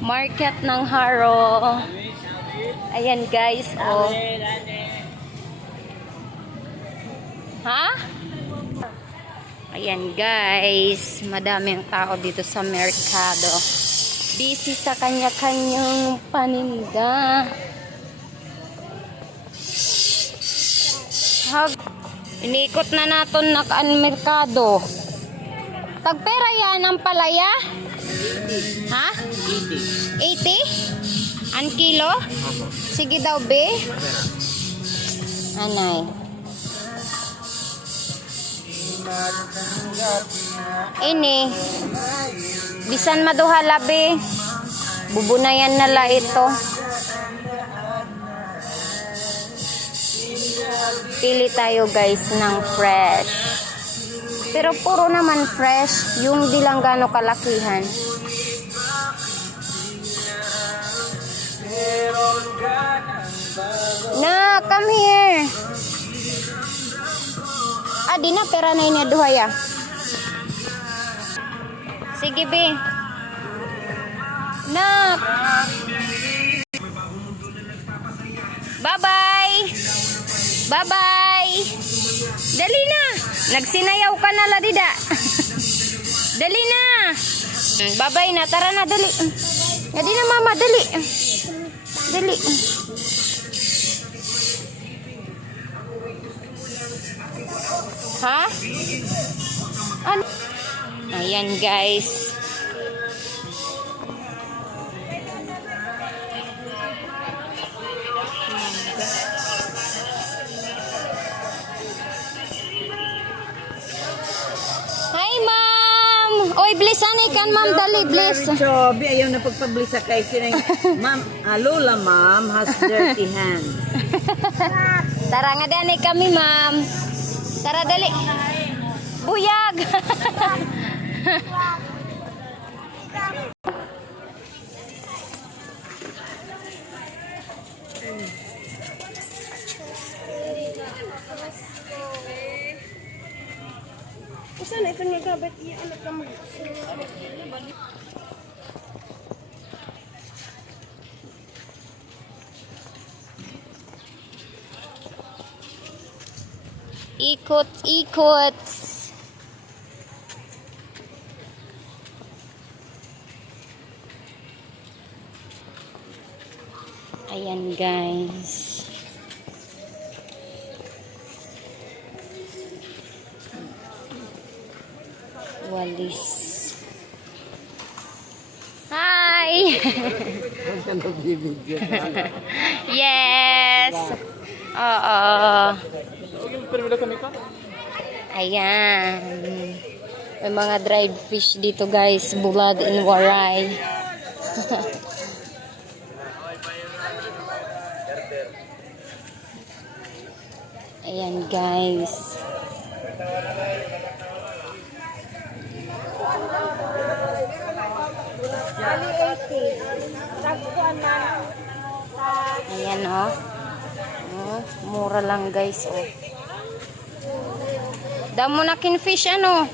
Market ng Haro. Ayan guys, oh. Ha? Ayan guys, madaming tao dito sa merkado. Busy sa kanya-kanyang paninda. Inikot na naton ang merkado. Pagpera yan ang palaya? Ha? 80? An kilo? Sige daw be. Anay. Ini. Bisan maduha labi. Bubunayan na la ito. Pili tayo guys ng fresh. Pero puro naman fresh. Yung di lang gano kalakihan. Na, come here. Di na, pera na ini duhaya. Sige, be. Na. Bye-bye. Bye-bye. Dali na. Nagsinayaw ka na, ladida. Dali na. Bye-bye na. Tara na, dali. Dali na, mama. Dali. Dali. Ha? Ano? Ayan guys. Hi ma'am. Oy, bliss anay kan ma'am, dali bliss. So, ayaw na pagpablis sa kay sinay. Ma'am, Lola ma'am has dirty hands. Tara nga danay kami ma'am. Tara dali. Buyag. Saan ito nga gabat iya anak kamu? Ikot-ikot. Ayan guys. Walis. Hi. Yes. Oo. Ayan. May mga dried fish dito guys. Bulad and waray. Ayan guys. Ayan oh. Oh, mura lang guys oh. Damo na kinfish ano.